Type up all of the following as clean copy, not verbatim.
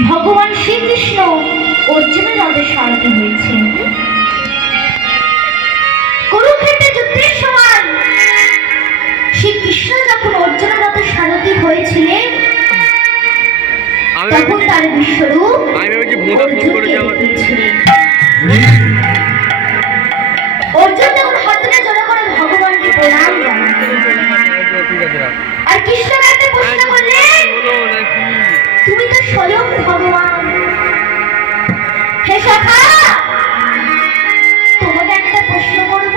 ভগবান শ্রীকৃষ্ণ অর্জুনের রথে সারথি হয়েছেন। কুরুক্ষেত্রে যুদ্ধের সময় শ্রীকৃষ্ণ যখন অর্জুনের রথে সারথি হয়েছিলেন তখন তার বিশ্বরূপ অর্জুন তখন হাত তুলে জড়ো করে ভগবানকে প্রণাম জানান। আর কৃষ্ণ একটা প্রশ্ন করলেন, তুমি তো স্বয়ং ভগবান, হে সখা তোমাকে একটা প্রশ্ন করব,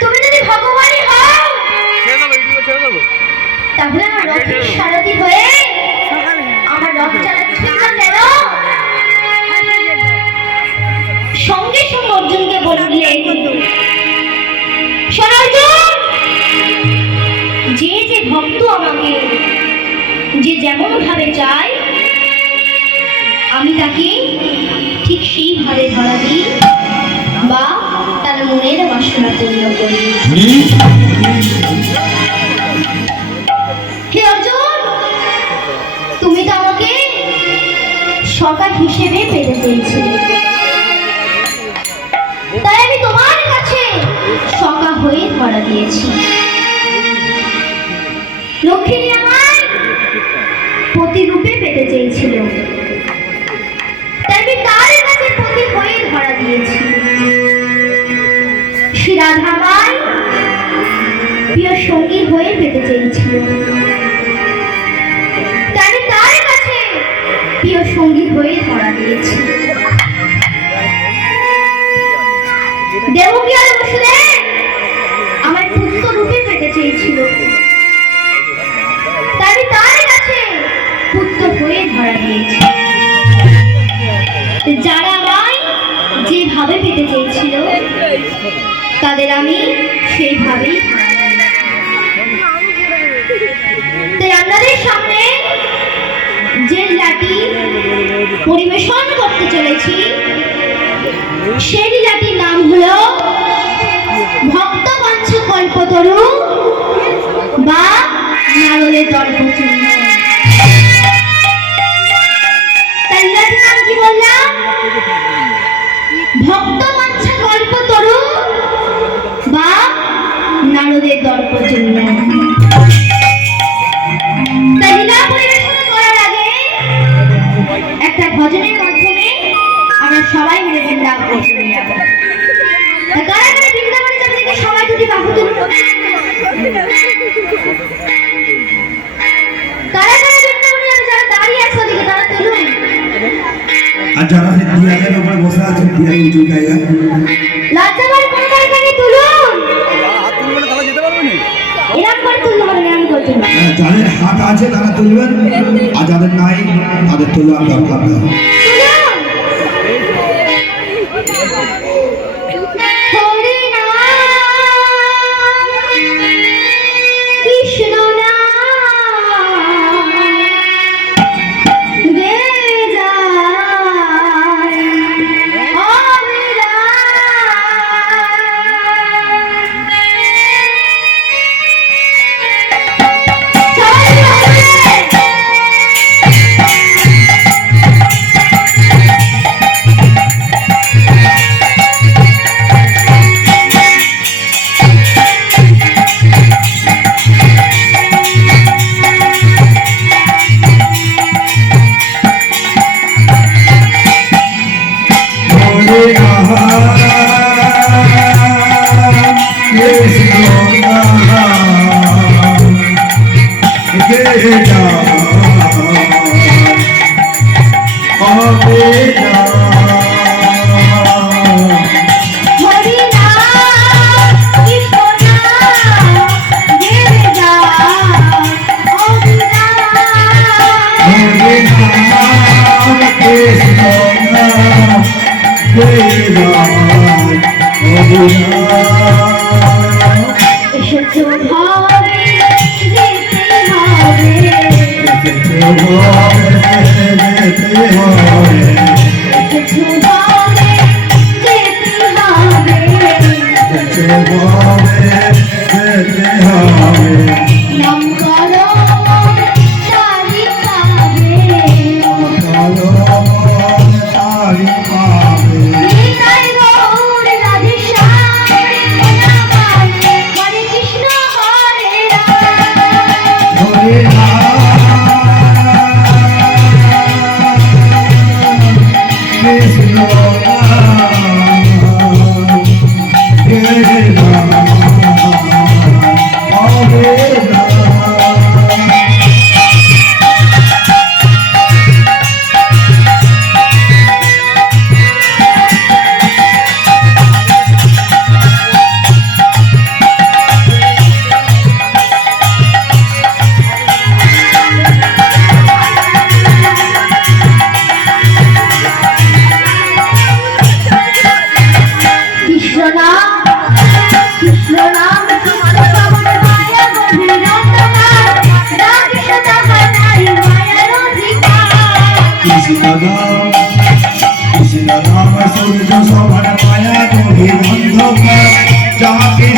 তুমি যদি ভগবানই হও তাহলে আমার রথের সারথি হয়ে আমার রথ চালাচ্ছেন না কেন? সঙ্গে সঙ্গে অর্জুনকে বললেন, শোনো অর্জুন, যে যে ভক্ত আমাকে যে যেমন ভাবে চায় আমি তাকে ঠিক সেইভাবে ধরা দিই বা তার মনের বাসনা পূর্ণ করি। হে অর্জুন, তুমি তো আমাকে সখা হিসেবে পেতে চেয়েছিলে, তাই আমি তোমার কাছে সখা হয়ে ধরা দিয়েছি। লক্ষ্মী আমায় প্রতিরূপে পেতে চেয়েছিল, তাই আমি তার কাছে প্রতি হয়ে ধরা দিয়েছি। শ্রী রাধা আমায় প্রিয় সঙ্গী হয়ে পেতে চেয়েছিল, তাই আমি তার কাছে প্রিয় সঙ্গী হয়ে ধরা দিয়েছি। দেবকী আর বসুদেব আমার পুত্র রূপে পেতে চেয়েছিল, তাই আমি তার কাছে পুত্র হয়ে ধরা দিয়েছি। যারা আমায় যেভাবে পেতে চেয়েছিল তাদের আমি সেইভাবেই তাই আপনাদের সামনে যে লীলাটি পরিবেশন করতে চলেছি সেই লীলাটির নাম হলো ভক্ত বাঞ্ছ কল্পতরু বা নারদের দর্পচূর্ণ। তাই লীলাটির নাম কি বললাম? ভক্ত বাঞ্ছ কল্পতরু বা নারদের দর্পচূর্ণ। তাই লীলা পরিবেশন করার আগে একটা ভজনের মাধ্যমে আমরা সবাই মিলে বৃন্দাবন করতে যাব। কারা কারা বৃন্দাবনে যাবে দেখে সবাই দুটি বাহু তুলুন। কারা কারা বৃন্দাবনে যাবে, যারা দাঁড়িয়ে আছে ওদিকে তারা তুলুন। আর যারা দিয়ালের উপরে বসে আছে দিয়াল উঁচু জায়গা লজ্জাবার কোনো দরকার নেই, তুলুন। এরকম করে তুলতে হবে, এরকম করে তুলুন। যাদের হাত আছে তারা তুলবেন, আর যাদের নাই তাদের তোলার দরকার নেই। নাম করো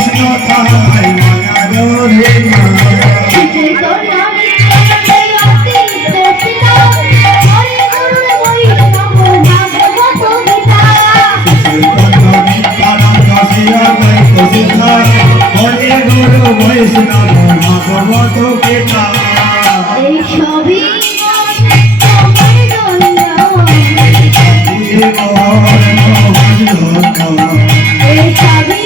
কৃষ্ণ তাহাই মায়ার রে মায়া হরে গুরু বৈষ্ণব ভাগবত গীতা এই সবই এই সবই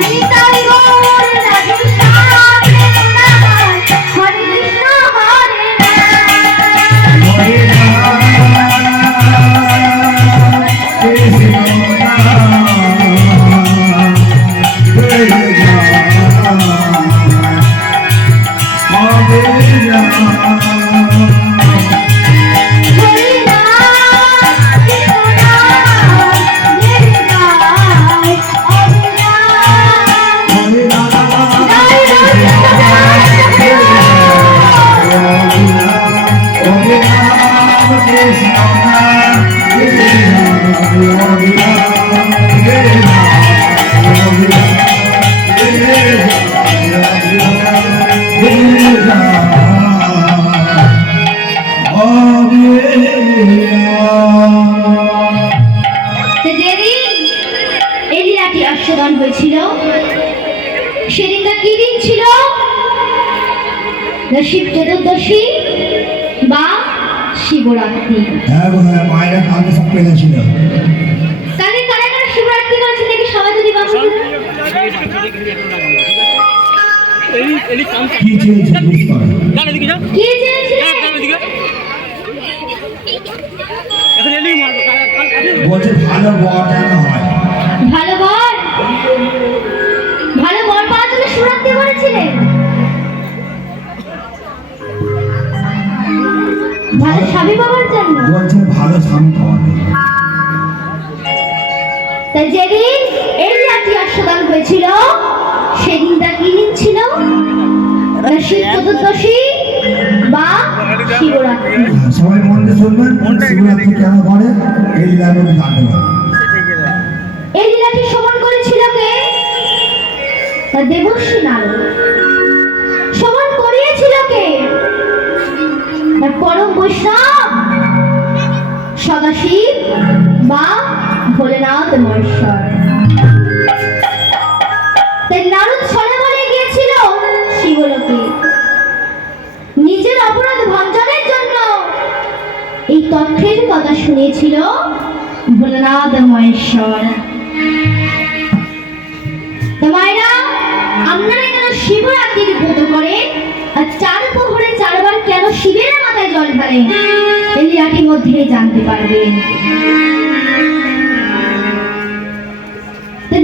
নিতাই গৌর রাধে শ্যাম প্রেমনাথ হরে কৃষ্ণ হরে রাম হরে রাম কৃষ্ণ রাম জয় জয় হরে রাম যেদিন এলিয়াটি আস্বাদন হয়েছিল সেদিনটা কি দিন ছিল? শিব চতুর্দশী বা শিবরাত্রি। মায়েরা কালকে সব পেয়েছিল তাহলে কারা কারা শিবরাত্রি করেছে দেখি সবাই যদি বাবু কি চেয়েছে বুঝতে পারে কি চেয়েছিলেন? বলছে ভালো বর যেন হয় ভালো বর পাওয়ার জন্য শিবরাত্রি করেছিলেন? ভালো স্বামী পাওয়ার জন্য? বলছে ভালো স্বামী পাওয়া যায়। তাই যেদিন এলিয়াটি আস্বাদন হয়েছিল সেদিনটা কি দিন ছিল? না শিব চতুর্দশী বা শিবরাত্রি। সবাই মন দিয়ে শুনবেন শিবরাত্রি কেন করে এই লীলার মধ্যে জানতে পারবেন। এই লীলাটি শ্রবণ করেছিল কে? তা দেবর্ষী নারদ। শ্রবণ করিয়েছিল কে? তার পরম বৈষ্ণব সদাশিব বা ভোলেনাথ মহেশ্বর। তাই নারদ ছলে বলে গিয়েছিল শিবলোকে নিজের অপরাধ ভঞ্জনের জন্য। এই তথ্যের কথা শুনিয়েছিল ভোলেনাথ মহেশ্বর। তো মায়েরা, আপনারা কেন শিবরাত্রির ব্রত করেন আর চার প্রহরে চারবার কেন শিবের মাথায় জল ঢালেন এলিয়াটির মধ্যে জানতে পারবেন।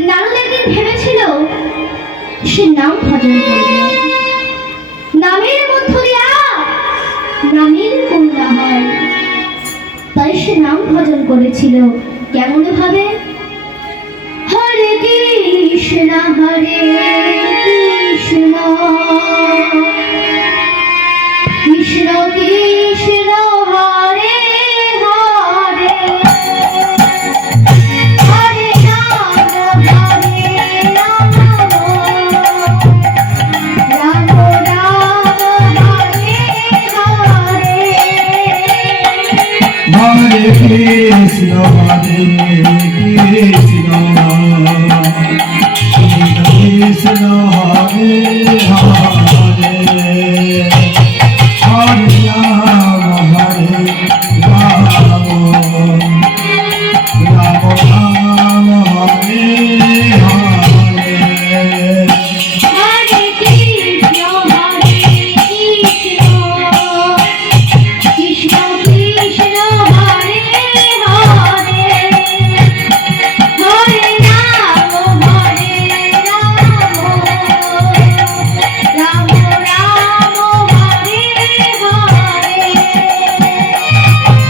নারদ একদিন ভেবেছিল সে নাম ভজন করবে, নামের মধ্য দিয়া নামের কন্যা হয়। তাই সে নাম ভজন করেছিল কেমন ভাবে? হরে কৃষ্ণ হরে কৃষ্ণ কৃষ্ণ কৃষ্ণ হরে হরে হরে রাম হরে রাম রাম রাম হরে হরে হরে কৃষ্ণ কৃষ্ণ হরে হরে হরে রাম রাম রাম হরে হরে হরে কৃষ্ণ কৃষ্ণ কৃষ্ণ হরে হরে হরে রাম রাম রাম হরে হরে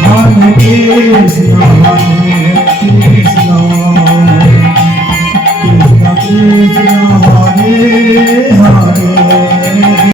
হরে কৃষ্ণ কৃষ্ণ কৃষ্ণ কৃষ্ণ হরে হরে